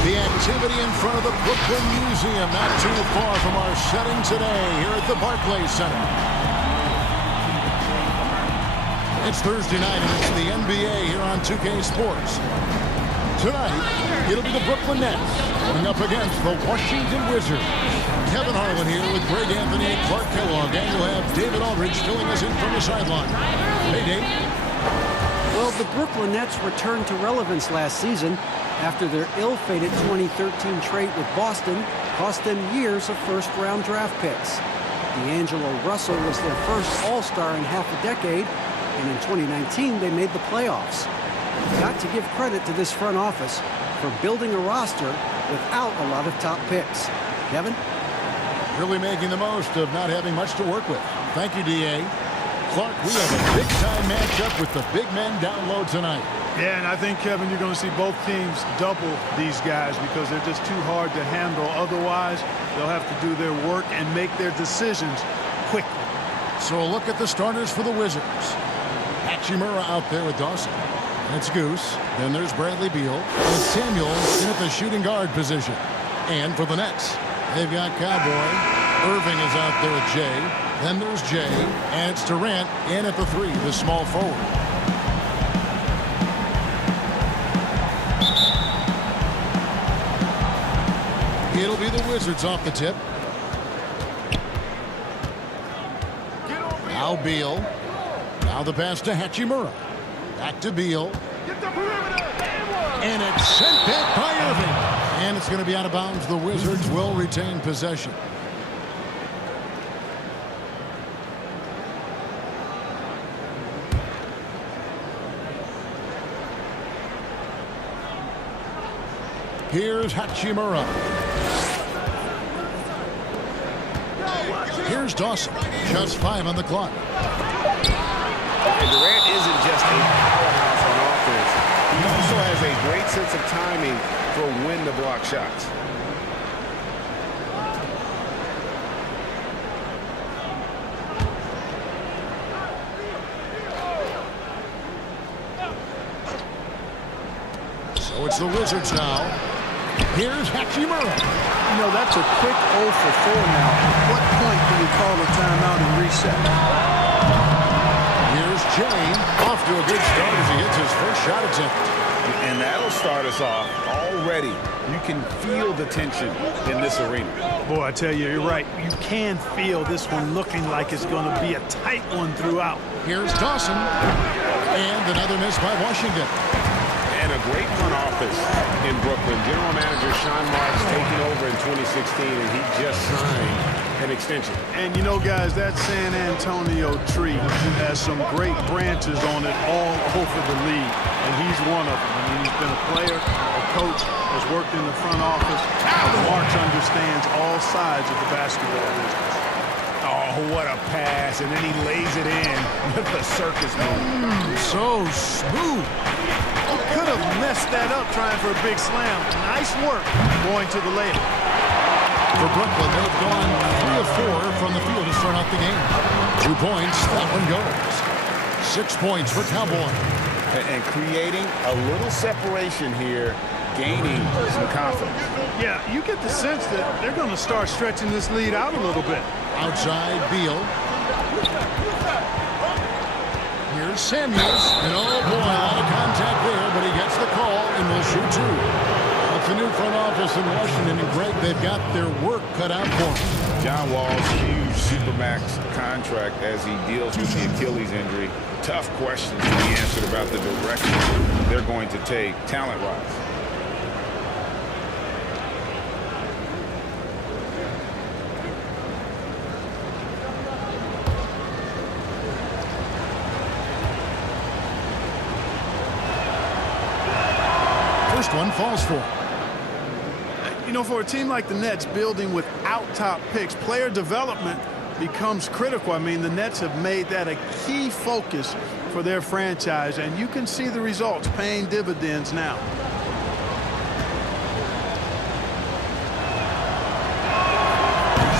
The activity in front of the Brooklyn Museum, not too far from our setting today here at the Barclays Center. It's Thursday night, and it's the NBA here on 2K Sports. Tonight, it'll be the Brooklyn Nets going up against the Washington Wizards. Kevin Harlan here with Greg Anthony and Clark Kellogg, and you'll have David Aldridge filling us in from the sideline. Hey, Dave. Well, the Brooklyn Nets returned to relevance last season after their ill-fated 2013 trade with Boston cost them years of first-round draft picks. D'Angelo Russell was their first All-Star in half a decade, and in 2019 they made the playoffs. You've got to give credit to this front office for building a roster without a lot of top picks. Kevin? Really making the most of not having much to work with. Thank you, D.A. Clark, we have a big-time matchup with the big men down low tonight. Yeah, and I think, Kevin, you're going to see both teams double these guys because they're just too hard to handle. Otherwise, they'll have to do their work and make their decisions quickly. So a look at the starters for the Wizards. Hachimura out there with Dawson. That's Goose. Then there's Bradley Beal. And Samuels in at the shooting guard position. And for the Nets, they've got Cowboy. Irving is out there with Jay. Then there's Jay. And it's Durant in at the 3, the small forward. It'll be the Wizards off the tip. Now Beal. Now the pass to Hachimura. Back to Beal. And it's sent back by Irving. And it's going to be out of bounds. The Wizards will retain possession. Here's Hachimura. Here's Dawson. Just 5 on the clock. And Durant isn't just a powerhouse on offense. He also has a great sense of timing for when to block shots. So it's the Wizards now. Here's Hachimura. You know, that's a quick 0 for 4 now. At what point do you call a timeout and reset? Here's Jay. Off to a good start as he hits his first shot attempt. And that'll start us off already. You can feel the tension in this arena. Boy, I tell you, you're right. You can feel this one looking like it's going to be a tight one throughout. Here's Dawson. And another miss by Washington. And a great front office in Brooklyn. General manager Sean Marks taking over in 2016, and he just signed an extension. And you know, guys, that San Antonio tree has some great branches on it all over the league, and he's one of them. I mean, he's been a player, a coach, has worked in the front office. Marks understands all sides of the basketball business. Oh, what a pass, and then he lays it in with the circus move. So smooth. Could have messed that up trying for a big slam. Nice work going to the layup. For Brooklyn, they've gone 3 of 4 from the field to start out the game. 2 points, that one goes. 6 points for Cowboy. And creating a little separation here, gaining some confidence. Yeah, you get the sense that they're going to start stretching this lead out a little bit. Outside, Beal. Here's Samuels. And oh boy, a lot of contact there, but he gets the call and will shoot 2. It's a new front office in Washington, and Greg, they've got their work cut out for him. John Wall's huge Supermax contract as he deals with the Achilles injury. Tough questions to be answered about the direction they're going to take talent-wise. First one falls for. You know, for a team like the Nets, building without top picks, player development becomes critical. I mean, the Nets have made that a key focus for their franchise, and you can see the results paying dividends now.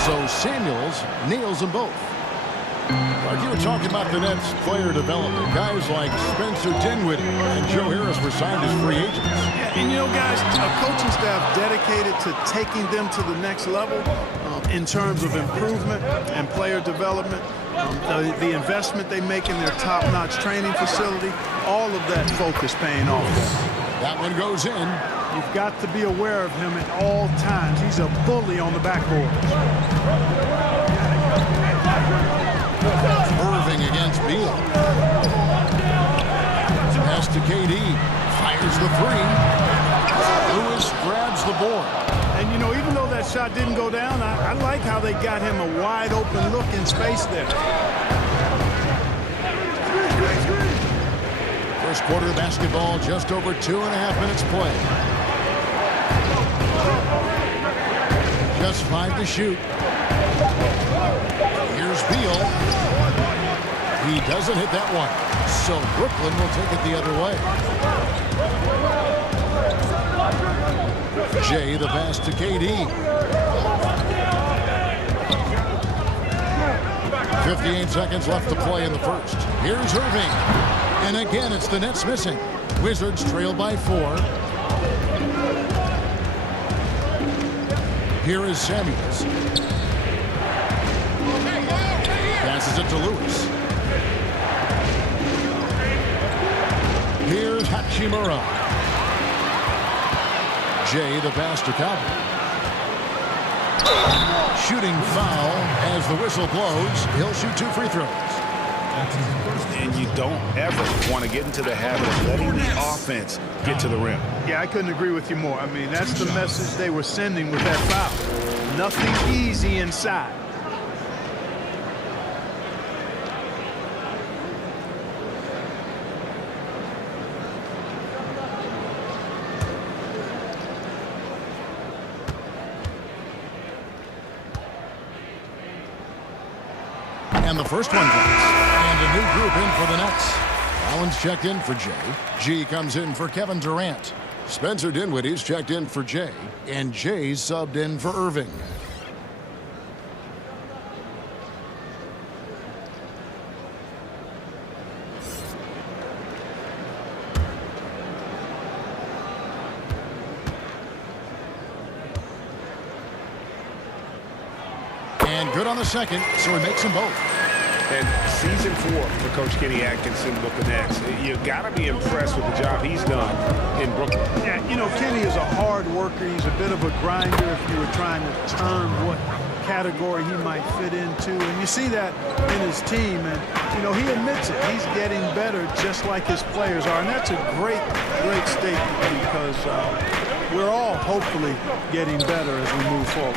So Samuels nails them both. Like you were talking about the Nets player development. Guys like Spencer Dinwiddie and Joe Harris were signed as free agents. Yeah, and you know, guys, a coaching staff dedicated to taking them to the next level in terms of improvement and player development, the investment they make in their top-notch training facility, all of that focus paying off. That one goes in. You've got to be aware of him at all times. He's a bully on the backboard. Irving against Beal. Pass to KD. Fires the three. Lewis grabs the board. And, you know, even though that shot didn't go down, I like how they got him a wide-open look in space there. First quarter of basketball, just over 2.5 minutes play. Just 5 to shoot. Here's Beal. He doesn't hit that one. So Brooklyn will take it the other way. Jay, the pass to KD. 58 seconds left to play in the first. Here's Irving. And again, it's the Nets missing. Wizards trail by 4. Here is Samuels. Passes it to Lewis. Here's Hachimura. Jay, the pass to Calvin. Shooting foul as the whistle blows. He'll shoot 2 free throws. And you don't ever want to get into the habit of letting the offense get to the rim. Yeah, I couldn't agree with you more. I mean, that's the message they were sending with that foul. Nothing easy inside. And the first one drops. And a new group in for the Nets. Allen's checked in for Jay. G comes in for Kevin Durant. Spencer Dinwiddie's checked in for Jay. And Jay's subbed in for Irving. And good on the second, so he makes them both. And season 4 for Coach Kenny Atkinson with the Nets. You got to be impressed with the job he's done in Brooklyn. Yeah, you know, Kenny is a hard worker. He's a bit of a grinder if you were trying to term what category he might fit into. And you see that in his team. And, you know, he admits it. He's getting better just like his players are. And that's a great, great statement because we're all hopefully getting better as we move forward.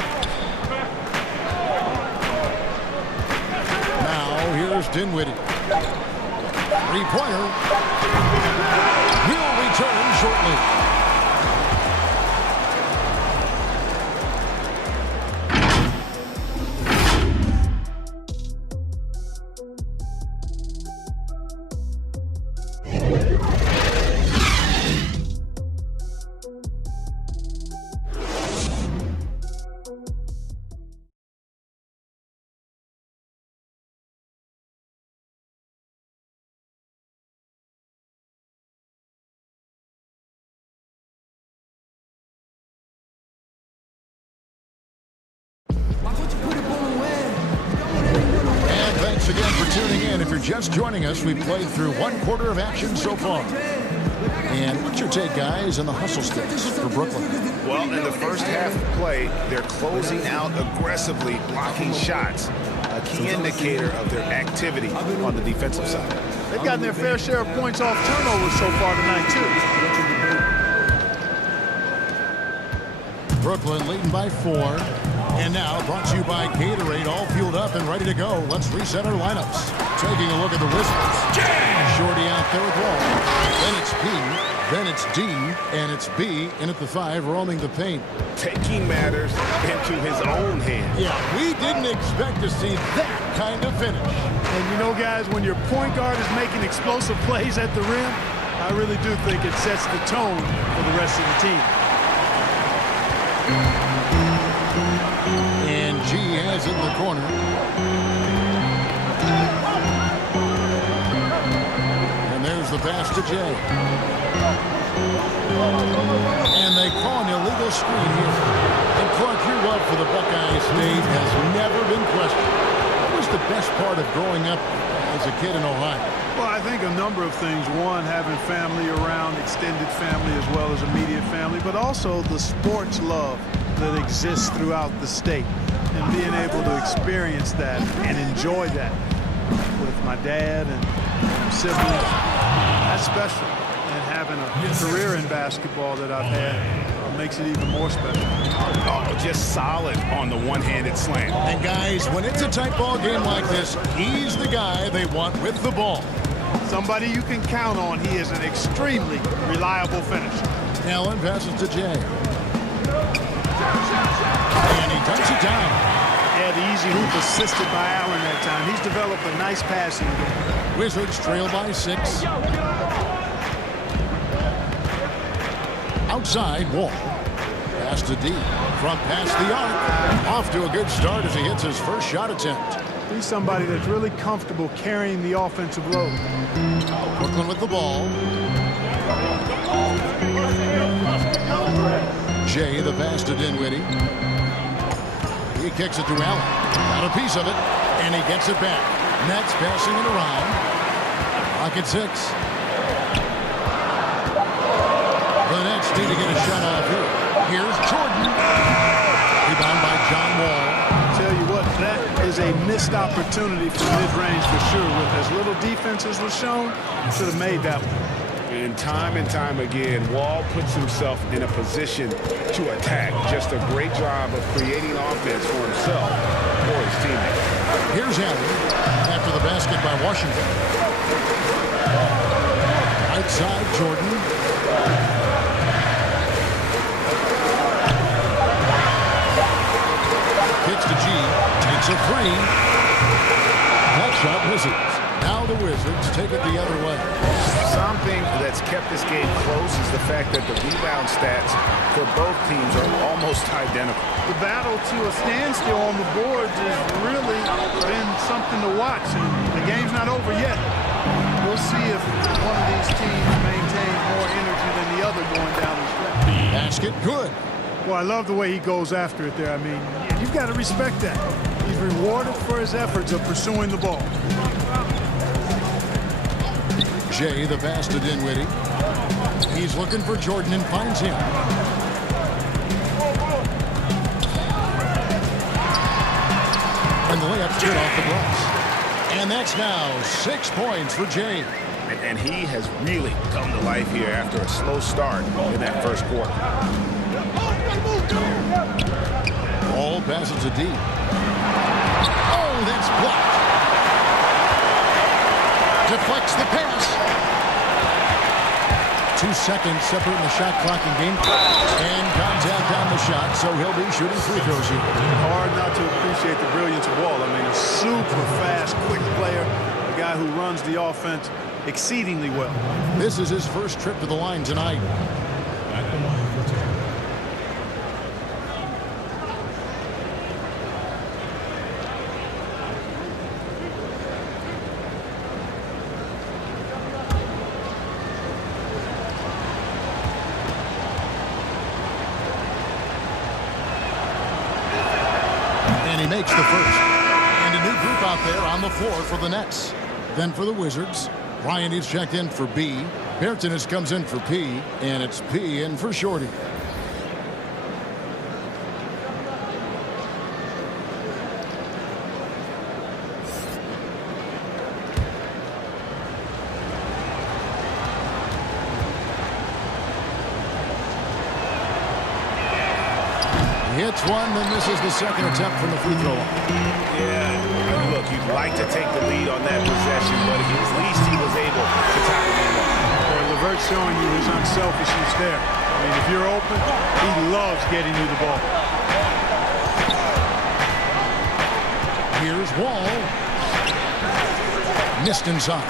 Here's Dinwiddie. Three-pointer. He'll return shortly. And thanks again for tuning in. If you're just joining us, we've played through 1 quarter of action so far. And what's your take, guys, on the hustle sticks for Brooklyn? Well, in the first half of play, they're closing out aggressively, blocking shots, a key indicator of their activity on the defensive side. They've gotten their fair share of points off turnovers so far tonight, too. Brooklyn leading by 4. And now brought to you by Gatorade, all fueled up and ready to go. Let's reset our lineups. Taking a look at the Wizards. Shorty out there with Wall. Then it's P, then it's D, and it's B in at the 5, roaming the paint. Taking matters into his own hands. Yeah, we didn't expect to see that kind of finish. And you know, guys, when your point guard is making explosive plays at the rim, I really do think it sets the tone for the rest of the team. And G has it in the corner. And there's the pass to Jay. screen here. And Clark, your love for the Buckeye State has never been questioned. What was the best part of growing up as a kid in Ohio? Well, I think a number of things. One, having family around, extended family as well as immediate family, but also the sports love that exists throughout the state and being able to experience that and enjoy that with my dad and siblings. That's special. And having a career in basketball that I've had makes it even more special. Oh, just solid on the one-handed slam. And guys, when it's a tight ball game like this, he's the guy they want with the ball. Somebody you can count on. He is an extremely reliable finisher. Allen passes to Jay. And he dunks it down. Yeah, the easy hoop assisted by Allen that time. He's developed a nice passing game. Wizards trail by 6. Outside, Wall. Pass to D. Front past the arc. Off to a good start as he hits his first shot attempt. He's somebody that's really comfortable carrying the offensive load. Brooklyn with the ball. Jay, the pass to Dinwiddie. He kicks it to Allen. Got a piece of it, and he gets it back. Nets passing it around. Clock at 6. The Nets need to get a shot off here. Here's Jordan. Rebound by John Wall. Tell you what, that is a missed opportunity for mid-range for sure. With as little defense as was shown, should have made that one. And time again, Wall puts himself in a position to attack. Just a great job of creating offense for himself or his teammates. Here's Allen after the basket by Washington. Right side, Jordan. Hits to G. Takes a three. That shot misses. Now the Wizards take it the other way. Something that's kept this game close is the fact that the rebound stats for both teams are almost identical. The battle to a standstill on the boards has really been something to watch. And the game's not over yet. We'll see if one of these teams maintains more energy than the other going down the stretch. Basket good. Well, I love the way he goes after it there. I mean, you've got to respect that. He's rewarded for his efforts of pursuing the ball. Jay, the pass to Dinwiddie. He's looking for Jordan and finds him. And the layup's good off the glass. And that's now 6 points for Jay. And he has really come to life here after a slow start in that first quarter. Ball passes to D. Oh, that's blocked. Deflects the pass. 2 seconds separating the shot clock and game clock. And contact on the shot, so he'll be shooting free throws here. Hard not to appreciate the brilliance of Wall. I mean, a super fast, quick player, a guy who runs the offense exceedingly well. This is his first trip to the line tonight. And he makes the first. And a new group out there on the floor for the Nets. Then for the Wizards, Ryan is checked in for B. Bertonis comes in for P. And it's P in for Shorty. Hits one, then misses the second attempt from the free throw line. Yeah, look, you'd like to take the lead on that possession, but at least he was able to tie the game up. Boy, LeVert's showing you his unselfishness there. I mean, if you're open, he loves getting you the ball. Here's Wall. Missed inside.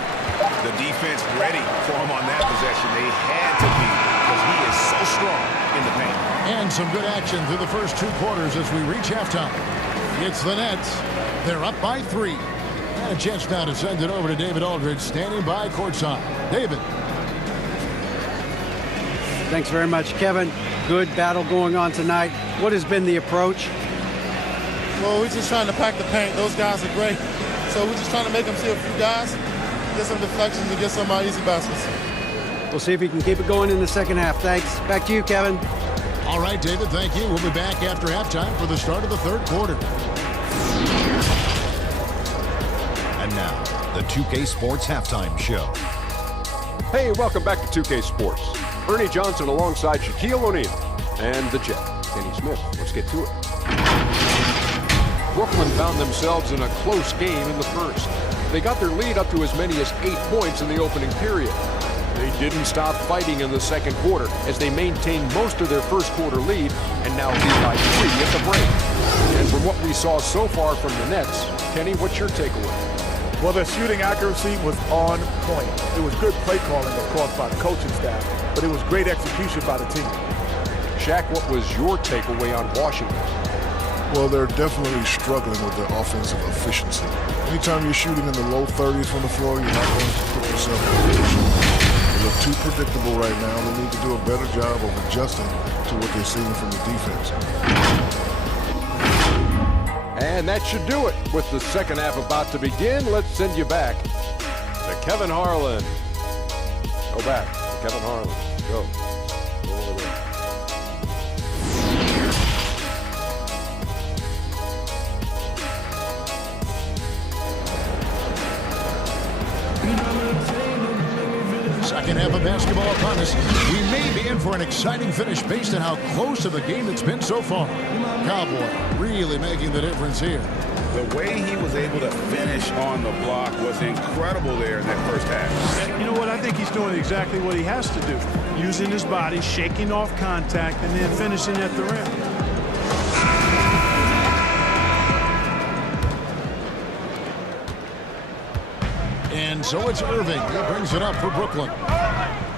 The defense ready for him on that possession. They had to be because he is so strong in the paint. And some good action through the first 2 quarters as we reach halftime. It's the Nets. They're up by 3. And a chance now to send it over to David Aldridge, standing by courtside. David. Thanks very much, Kevin. Good battle going on tonight. What has been the approach? Well, we're just trying to pack the paint. Those guys are great. So we're just trying to make them see a few guys, get some deflections, and get some easy baskets. We'll see if he can keep it going in the second half. Thanks. Back to you, Kevin. All right, David, thank you. We'll be back after halftime for the start of the third quarter. And now, the 2K Sports Halftime Show. Hey, welcome back to 2K Sports. Ernie Johnson alongside Shaquille O'Neal and the Jet, Kenny Smith. Let's get to it. Brooklyn found themselves in a close game in the first. They got their lead up to as many as 8 points in the opening period. They didn't stop fighting in the second quarter as they maintained most of their first quarter lead and now lead by 3 at the break. And from what we saw so far from the Nets, Kenny, what's your takeaway? Well, their shooting accuracy was on point. It was good play calling, of course, by the coaching staff, but it was great execution by the team. Shaq, what was your takeaway on Washington? Well, they're definitely struggling with their offensive efficiency. Anytime you're shooting in the low 30s from the floor, you're not going to put yourself in a position. They look too predictable right now. They need to do a better job of adjusting to what they're seeing from the defense. And that should do it. With the second half about to begin, let's send you back to Kevin Harlan. Go back to Kevin Harlan. Go. Over there. Second half of basketball upon us. We may be in for an exciting finish based on how close of a game it's been so far. Cowboy really making the difference here. The way he was able to finish on the block was incredible there in that first half. And you know what? I think he's doing exactly what he has to do. Using his body, shaking off contact, and then finishing at the rim. And so it's Irving. He brings it up for Brooklyn.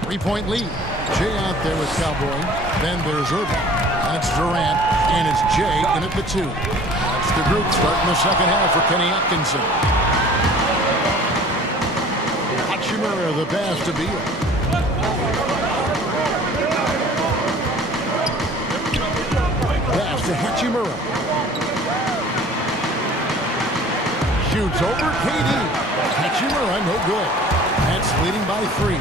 3-point lead. Jay out there with Cowboy. Then there's Irving. And it's Durant. And it's Jay in at the 2. That's the group starting the second half for Kenny Atkinson. Hachimura, the pass to Beal. Pass to Hachimura. Shoots over KD. Hachimura, no good. That's leading by 3.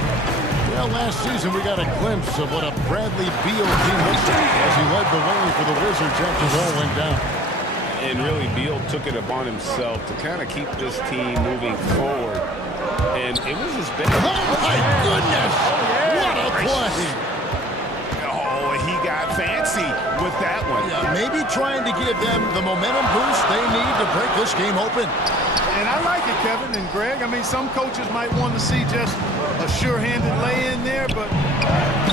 Well, last season we got a glimpse of what a Bradley Beal team looks like as he led the way for the Wizards after it all went down. And really, Beal took it upon himself to kind of keep this team moving forward. And it was his best. Oh, my goodness! What a play! Oh, he got fancy with that one. Yeah, maybe trying to give them the momentum boost they need to break this game open. And I like it, Kevin and Greg. I mean, some coaches might want to see just a sure-handed lay-in there, but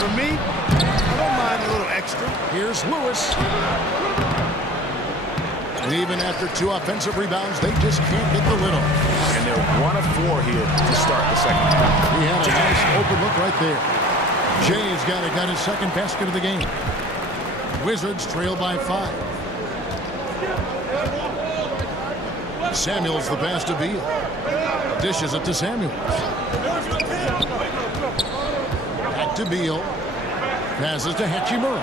for me, I don't mind a little extra. Here's Lewis. And even after 2 offensive rebounds, they just can't get the lid off. And they're 1 of 4 here to start the second half. He had a nice open look right there. Jay's got his second basket of the game. Wizards trail by 5. Samuels the pass to Beal. Dishes it to Samuels. Back to Beal. Passes to Hachimura.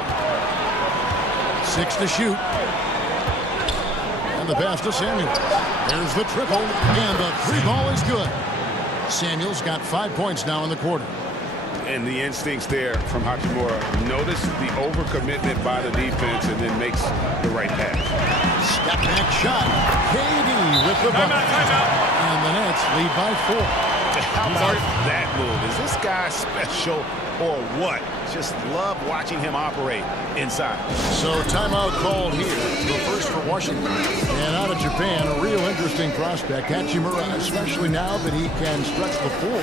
6 to shoot. And the pass to Samuels. There's the triple. And the 3 ball is good. Samuels got 5 points now in the quarter. And the instincts there from Hachimura. Notice the overcommitment by the defense and then makes the right pass. Step back shot. KD with the bucket. And the Nets lead by 4. How about that move? Is this guy special or what? Just love watching him operate inside. So timeout called here. The first for Washington. And out of Japan, a real interesting prospect. Hachimura, especially now that he can stretch the floor.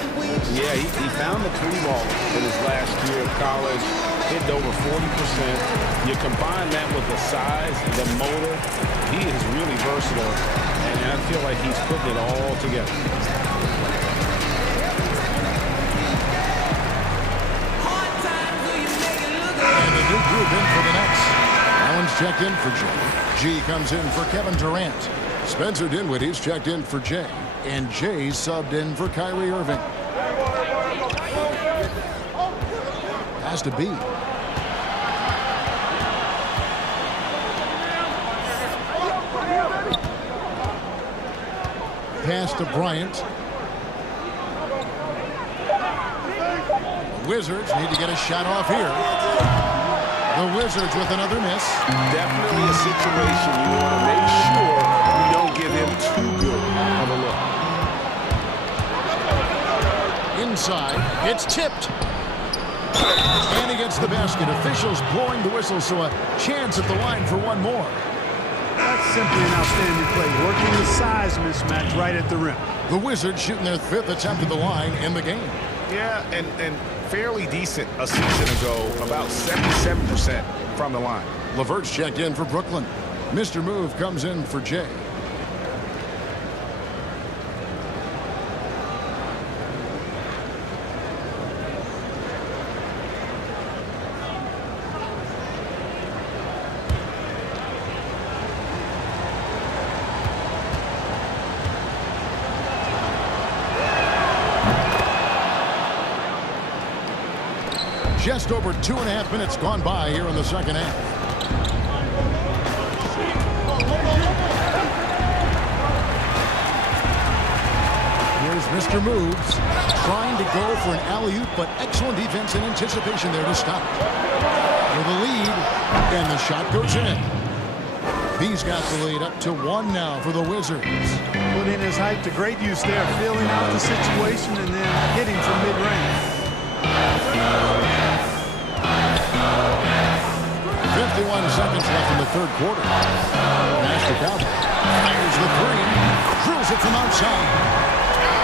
Yeah, he found the 3 ball in his last year of college. Hit over 40%. You combine that with the size, the motor. He is really versatile. And I feel like he's putting it all together. New group in for the Nets. Allen's checked in for Jay. G comes in for Kevin Durant. Spencer Dinwiddie's checked in for Jay. And Jay subbed in for Kyrie Irving. Pass to Beal. pass to Bryant. The Wizards need to get a shot off here. The Wizards with another miss. Definitely a situation you want to make sure you don't give him too good of a look. Inside, it's tipped. And he gets the basket. Officials blowing the whistle, so a chance at the line for one more. That's simply an outstanding play, working the size mismatch right at the rim. The Wizards shooting their 5th attempt at the line in the game. Yeah, and fairly decent a season ago, about 77% from the line. LeVert's checked in for Brooklyn. Mr. Move comes in for Jay. Just over 2.5 minutes gone by here in the second half. Here's Mr. Moves, trying to go for an alley-oop, but excellent defense and anticipation there to stop it. For the lead, and the shot goes in. He's got the lead up to 1 now for the Wizards. Put in his height to great use there, feeling out the situation and then hitting from mid-range. 51 seconds left in the third quarter. Master Cowboy fires the 3, drills it from outside.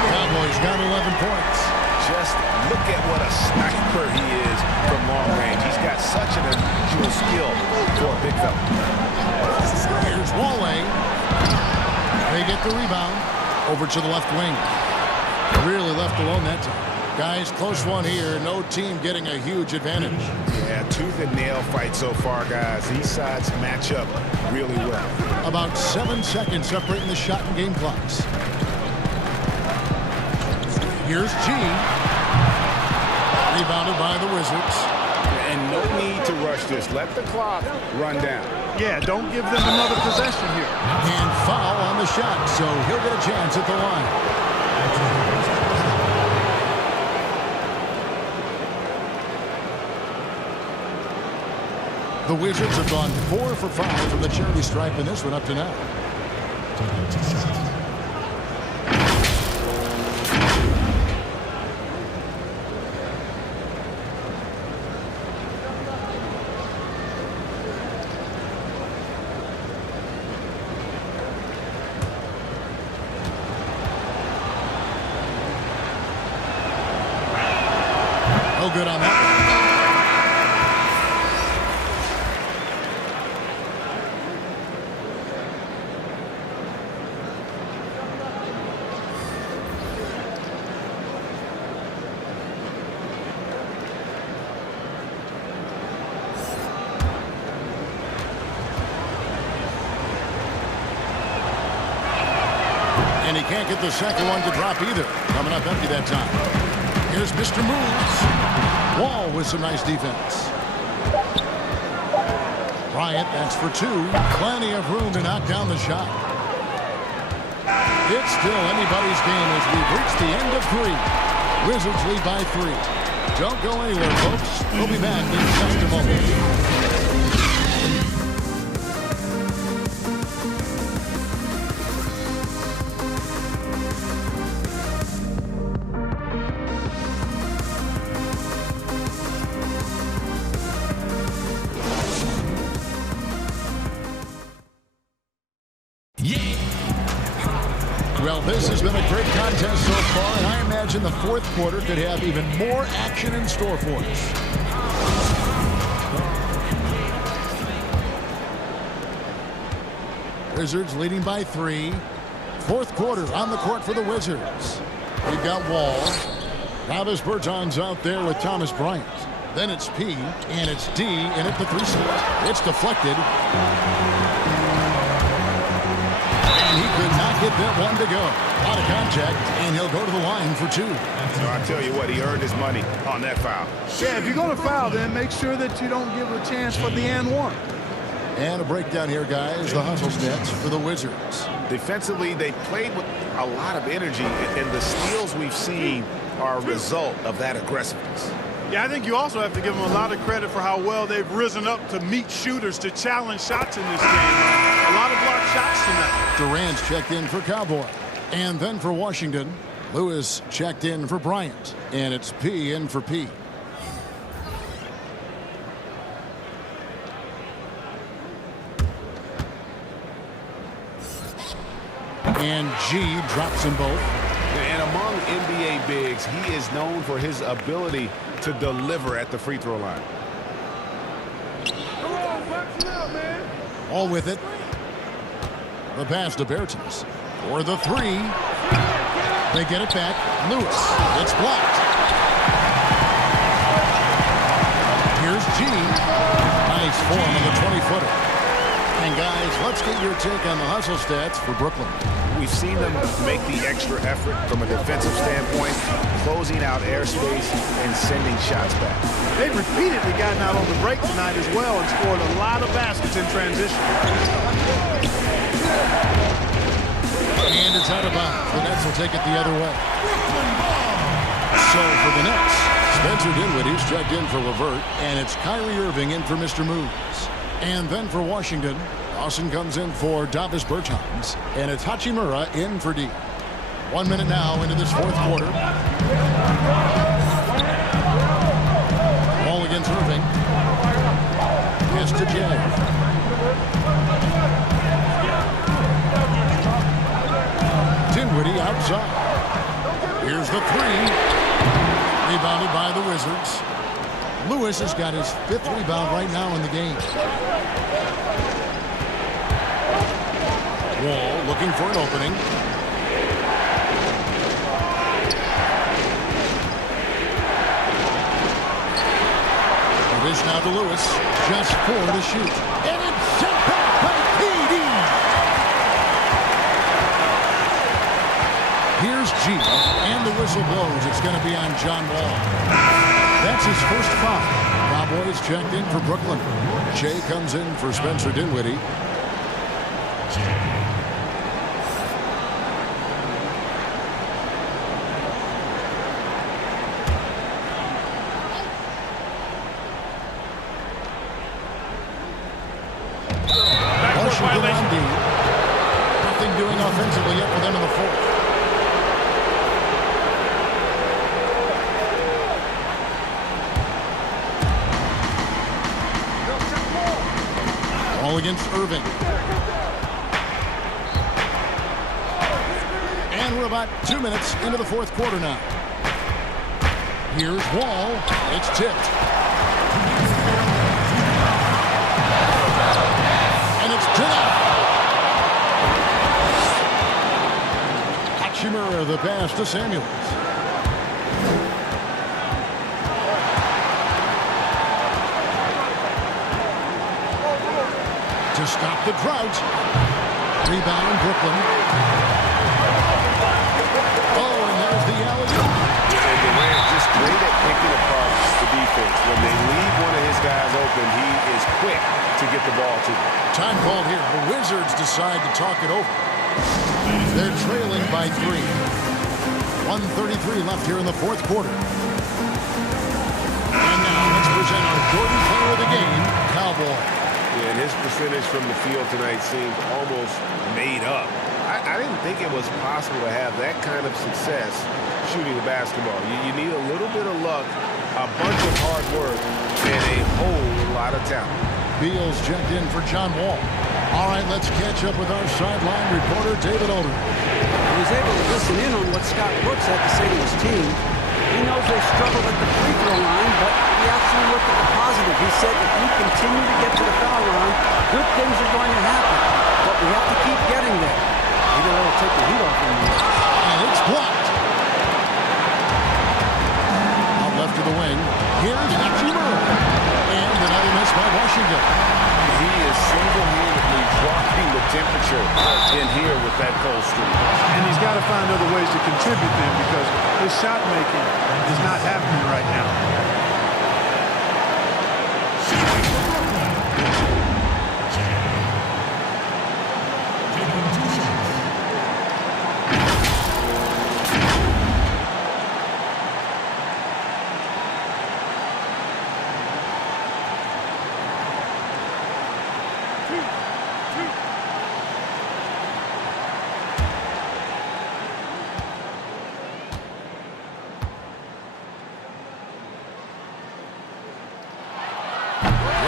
Cowboys got 11 points. Just look at what a sniper he is from long range. He's got such an unusual skill for a big fella. Here's Wale. They get the rebound over to the left wing. Really left alone that time. Guys, close one here. No team getting a huge advantage. Yeah, tooth and nail fight so far, guys. These sides match up really well. About 7 seconds separating the shot and game clocks. Here's G. Rebounded by the Wizards. And no need to rush this. Let the clock run down. Yeah, don't give them another possession here. And foul on the shot, so he'll get a chance at the line. The Wizards have gone 4 for 5 from the charity stripe in this one up to now. No good on that one. And he can't get the second one to drop either. Coming up empty that time. Here's Mr. Moves. Wall with some nice defense. Bryant, that's for 2. Plenty of room to knock down the shot. It's still anybody's game as we've reached the end of 3. Wizards lead by 3. Don't go anywhere, folks. We'll be back in just a moment. Well, this has been a great contest so far, and I imagine the fourth quarter could have even more action in store for us. Wizards leading by 3. Fourth quarter on the court for the Wizards. We've got Wall. Travis Berton's out there with Thomas Bryant. Then it's P, and it's D, and at the 3 spot. It's deflected. And he could not get that one to go. Out of contact, and he'll go to the line for 2. So I tell you what, he earned his money on that foul. Yeah, if you're going to foul, then make sure that you don't give a chance for the and one. And a breakdown here, guys. The hustle stats for the Wizards. Defensively, they played with a lot of energy, and the steals we've seen are a result of that aggressiveness. Yeah, I think you also have to give them a lot of credit for how well they've risen up to meet shooters, to challenge shots in this game. A lot of blocked shots tonight. Durant's checked in for Cowboy. And then for Washington, Lewis checked in for Bryant. And it's P in for P. And G drops them both. And among NBA bigs, he is known for his ability to deliver at the free throw line. All with it. The pass to Bertens. For the three. They get it back. Lewis. It's blocked. Here's G. Nice form on the 20-footer. And guys, let's get your take on the hustle stats for Brooklyn. We've seen them make the extra effort from a defensive standpoint, closing out airspace and sending shots back. They've repeatedly gotten out on the break tonight as well and scored a lot of baskets in transition. And it's out of bounds. The Nets will take it the other way. So for the Nets, Spencer Dinwiddie's checked in for LeVert, and it's Kyrie Irving in for Mr. Moves. And then for Washington, Dawson comes in for Davis Bertans, and it's Hachimura in for D. 1 minute now into this fourth quarter. Ball against Irving. Yes to Jay. Dinwiddie outside. Here's the three. Rebounded by the Wizards. Lewis has got his 5th rebound right now in the game. Wall looking for an opening. It is now to Lewis. Just 4 to shoot. And it's sent back by PD. Here's G. And the whistle blows. It's going to be on John Wall. That's his first foul. Cowboys checked in for Brooklyn. Jay comes in for Spencer Dinwiddie. Washington on D. Nothing doing offensively yet for them in the fourth. All against Irving. And we're about 2 minutes into the fourth quarter now. Here's Wall. It's tipped. And it's denied. Hachimura the pass to Samuels. To stop the drought. Rebound, Brooklyn. Oh, and there's the alley-oop. And Durant just great at picking apart the defense. When they leave one of his guys open, he is quick to get the ball to them. Time called here. The Wizards decide to talk it over. They're trailing by 3. 1:33 left here in the fourth quarter. And now let's present our Jordan player of the game, Cowboy. Yeah, and his percentage from the field tonight seems almost made up. I didn't think it was possible to have that kind of success shooting the basketball. You need a little bit of luck, a bunch of hard work, and a whole lot of talent. Beal's checked in for John Wall. All right, let's catch up with our sideline reporter, David Older. He was able to listen in on what Scott Brooks had to say to his team. He knows they struggled at the free throw line, but he actually looked at the positive. He said if we continue to get to the foul line, good things are going to happen. But we have to keep getting there. Maybe that'll take the heat off him. And it's blocked. Out left to the wing. Here's Hachimura. And another miss by Washington. He is single-handedly dropping the temperature in here with that cold streak. And he's got to find other ways to contribute then because his shot making is not happening right now.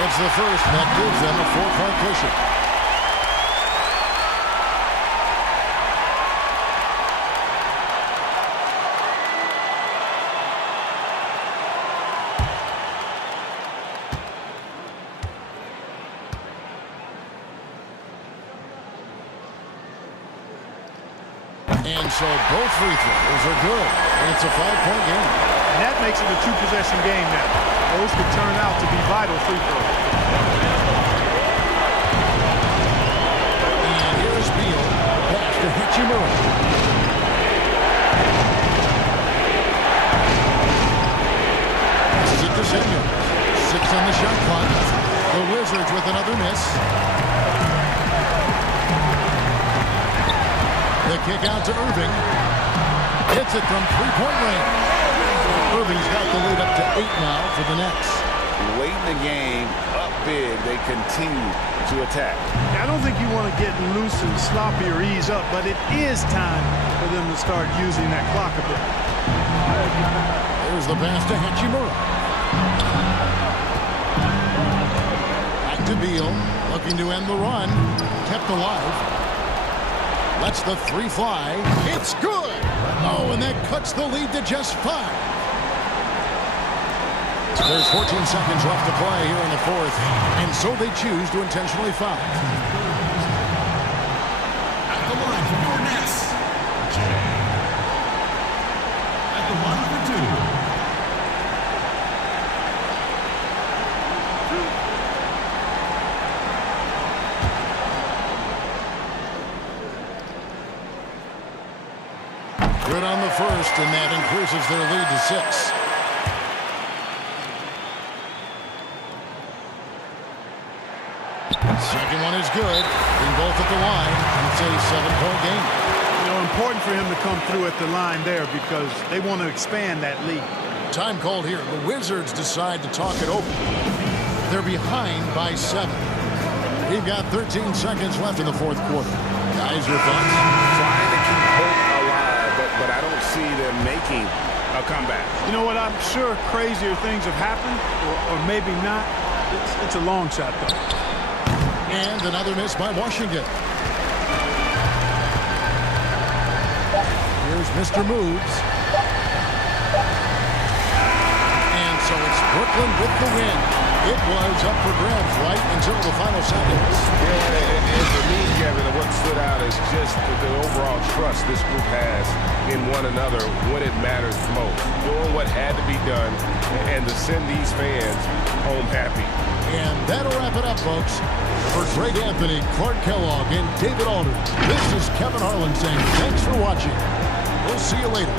It's the first, and that gives them a 4-point cushion. And so both free throws are good, and it's a 5-point game. And that makes it a 2-possession game now. Those could turn out to be vital free throws. And here's Beal, pass to Hachimura. This is it to Samuel. 6 on the shot clock. The Wizards with another miss. The kick out to Irving. Hits it from 3-point range. Irving's got the lead up to 8 now for the Nets. Late in the game, up big, they continue to attack. I don't think you want to get loose and sloppy or ease up, but it is time for them to start using that clock a bit. There's the pass to Hachimura. Back to Beal, looking to end the run. Kept alive. Lets the 3 fly. It's good. Oh, and that cuts the lead to just 5. There's 14 seconds left to play here in the 4th, and so they choose to intentionally foul. At the line for your Nets, at the line for 2. Good on the first, and that increases their lead to 6. Second one is good. Being both at the line, and it's a 7-point game. You know, important for him to come through at the line there because they want to expand that lead. Time called here. The Wizards decide to talk it over. They're behind by 7. We've got 13 seconds left in the 4th quarter. Guys, your thoughts? Trying to keep hope alive, but I don't see them making a comeback. You know what? I'm sure crazier things have happened, or maybe not. It's a long shot, though. And another miss by Washington. Here's Mr. Moves. And so it's Brooklyn with the win. It was up for grabs right until the final seconds. Yeah, and for me, Kevin, what stood out is just the overall trust this group has in one another when it matters most. Doing what had to be done and to send these fans home happy. And that'll wrap it up, folks. For Greg Anthony, Clark Kellogg, and David Aldridge, this is Kevin Harlan saying thanks for watching. We'll see you later.